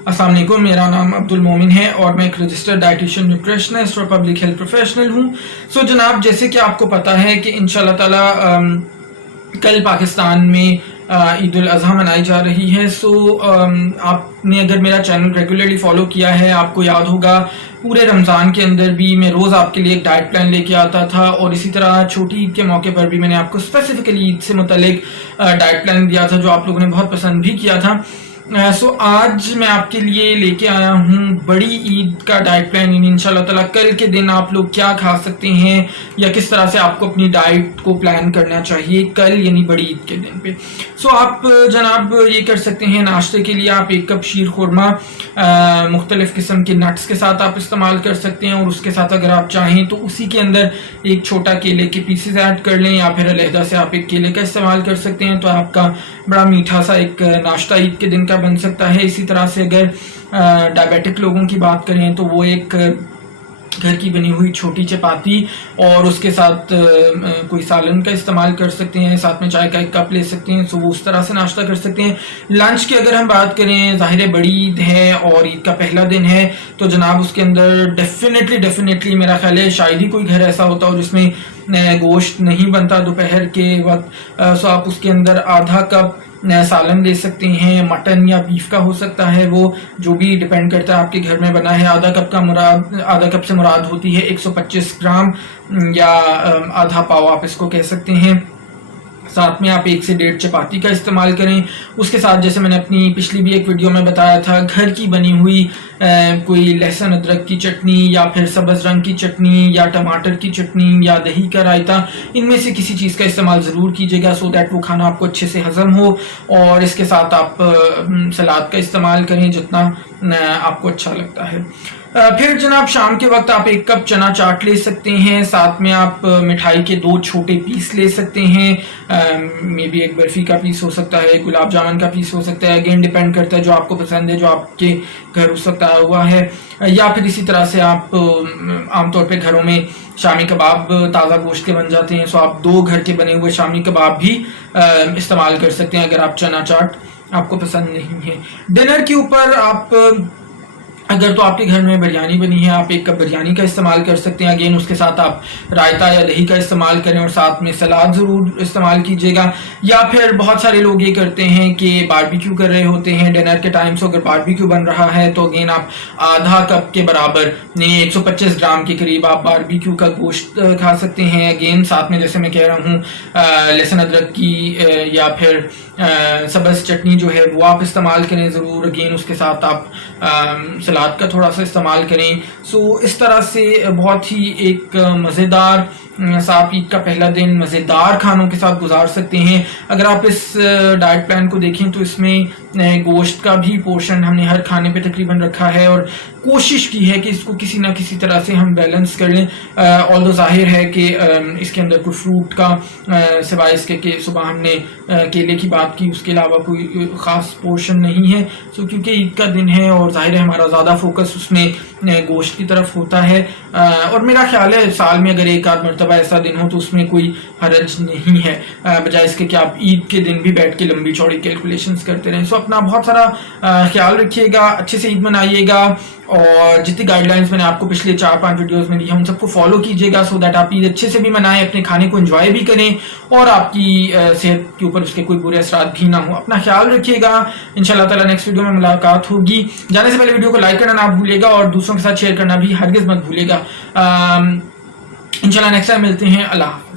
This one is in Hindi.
अस्सलाम वालेकुम, मेरा नाम अब्दुल मोमिन है और मैं एक रजिस्टर्ड डाइटिशियन न्यूट्रिशनिस्ट और पब्लिक हेल्थ प्रोफेशनल हूँ। सो जनाब, जैसे कि आपको पता है कि इंशाल्लाह ताला कल पाकिस्तान में ईद उल अज़हा मनाई जा रही है। सो आपने अगर मेरा चैनल रेगुलरली फॉलो किया है, आपको याद होगा पूरे रमज़ान के अंदर भी मैं रोज़ आपके लिए एक डाइट प्लान लेके आता था और इसी तरह छोटी ईद के मौके पर भी मैंने आपको स्पेसिफिकली ईद से मुतालिक डाइट प्लान दिया था, जो आप लोगों ने बहुत पसंद भी किया था। सो आज मैं आपके लिए लेके आया हूँ बड़ी ईद का डाइट प्लान। इंशाल्लाह ताला कल के दिन आप लोग क्या खा सकते हैं या किस तरह से आपको अपनी डाइट को प्लान करना चाहिए कल यानी बड़ी ईद के दिन पे। सो आप जनाब ये कर सकते हैं, नाश्ते के लिए आप 1 कप शीर खुरमा मुख्तलिफ किस्म के नट्स के साथ आप इस्तेमाल कर सकते हैं और उसके साथ अगर आप चाहें तो उसी के अंदर एक छोटा केले के पीसेस ऐड कर लें या फिर अलहदा से आप एक केले का इस्तेमाल कर सकते हैं, तो आपका बड़ा मीठा सा एक नाश्ता ईद के दिन का बन सकता है। इसी तरह से अगर डायबिटिक लोगों की बात करें तो वो एक घर की बनी हुई छोटी चपाती और उसके साथ कोई सालन का इस्तेमाल कर सकते हैं, साथ में चाय का 1 कप ले सकते हैं। सो वो उस तरह से नाश्ता कर सकते हैं। लंच की अगर हम बात करें, ज़ाहिर है बड़ी ईद है और ईद का पहला दिन है, तो जनाब उसके अंदर डेफिनेटली मेरा ख्याल है शायद ही कोई घर ऐसा होता हो जिसमें गोश्त नहीं बनता दोपहर के वक्त। सो आप उसके अंदर आधा कप सालन ले सकते हैं, मटन या बीफ का हो सकता है, वो जो भी डिपेंड करता है आपके घर में बना है। आधा कप से मुराद होती है 125 ग्राम या आधा पाव आप इसको कह सकते हैं। साथ में आप 1 से 1.5 चपाती का इस्तेमाल करें। उसके साथ जैसे मैंने अपनी पिछली भी एक वीडियो में बताया था, घर की बनी हुई कोई लहसुन अदरक की चटनी या फिर सब्ज़ रंग की चटनी या टमाटर की चटनी या दही का रायता, इनमें से किसी चीज़ का इस्तेमाल ज़रूर कीजिएगा सो दैट वो खाना आपको अच्छे से हज़म हो। और इसके साथ आप सलाद का इस्तेमाल करें जितना आपको अच्छा लगता है। फिर जनाब शाम के वक्त आप 1 कप चना चाट ले सकते हैं, साथ में आप मिठाई के 2 छोटे पीस ले सकते हैं। मे बी एक बर्फ़ी का पीस हो सकता है, गुलाब जामुन का पीस हो सकता है, अगेन डिपेंड करता है जो आपको पसंद है, जो आपके घर उस वक्त आया हुआ है। या फिर इसी तरह से आप आमतौर पे घरों में शामी कबाब ताज़ा गोश्त के बन जाते हैं, सो आप 2 घर के बने हुए शामी कबाब भी इस्तेमाल कर सकते हैं अगर आप चना चाट आपको पसंद नहीं है। डिनर के ऊपर आप अगर तो आपके घर में बिरयानी बनी है, आप 1 कप बिरयानी का इस्तेमाल कर सकते हैं। अगेन उसके साथ आप रायता या दही का इस्तेमाल करें और साथ में सलाद ज़रूर इस्तेमाल कीजिएगा। या फिर बहुत सारे लोग ये करते हैं कि बारबेक्यू कर रहे होते हैं डिनर के टाइम, से अगर बारबेक्यू बन रहा है तो अगेन आप आधा कप के बराबर नहीं 125 ग्राम के करीब आप बारबेक्यू का गोश्त खा सकते हैं। अगेन साथ में जैसे मैं कह रहा हूँ लहसुन अदरक की या फिर सब्ज़ चटनी जो है वो आप इस्तेमाल करें ज़रूर। अगेन उसके साथ आप सलाद का थोड़ा सा इस्तेमाल करें। सो इस तरह से बहुत ही एक मज़ेदार आप ईद का पहला दिन मज़ेदार खानों के साथ गुजार सकते हैं। अगर आप इस डाइट प्लान को देखें तो इसमें गोश्त का भी पोर्शन हमने हर खाने पे तकरीबन रखा है और कोशिश की है कि इसको किसी ना किसी तरह से हम बैलेंस कर लें। ऑल्दो ज़ाहिर है कि इसके अंदर कोई फ्रूट का सिवाय इसके कि सुबह हमने केले की बात की, उसके अलावा कोई ख़ास पोर्शन नहीं है। सो क्योंकि ईद का दिन है और ज़ाहिर है हमारा ज़्यादा फोकस उसमें गोश्त की तरफ होता है। और मेरा ख्याल है साल में अगर 1 आध मरतबा ऐसा दिन हो तो उसमें कोई हरज नहीं है, बजाय इसके कि आप ईद के दिन भी बैठ के लंबी चौड़ी कैलकुलेशंस करते रहें। सो अपना बहुत सारा ख्याल रखिएगा, अच्छे से ईद मनाइएगा और जितनी गाइडलाइंस मैंने आपको पिछले 4-5 वीडियोस में दी हैं उन सबको फॉलो कीजिएगा सो दैट आप ईद अच्छे से भी मनाएं, अपने खाने को एंजॉय भी करें और आपकी सेहत के ऊपर उसके कोई बुरे असरात भी ना हो। अपना ख्याल रखिएगा। इंशाल्लाह ताला नेक्स्ट वीडियो में मुलाकात होगी। जाने से पहले वीडियो को लाइक करना ना भूलिएगा और दूसरों के साथ शेयर करना भी हरगिज़ मत भूलिएगा। इंशाल्लाह नेक्स्ट टाइम मिलते हैं। अल्लाह।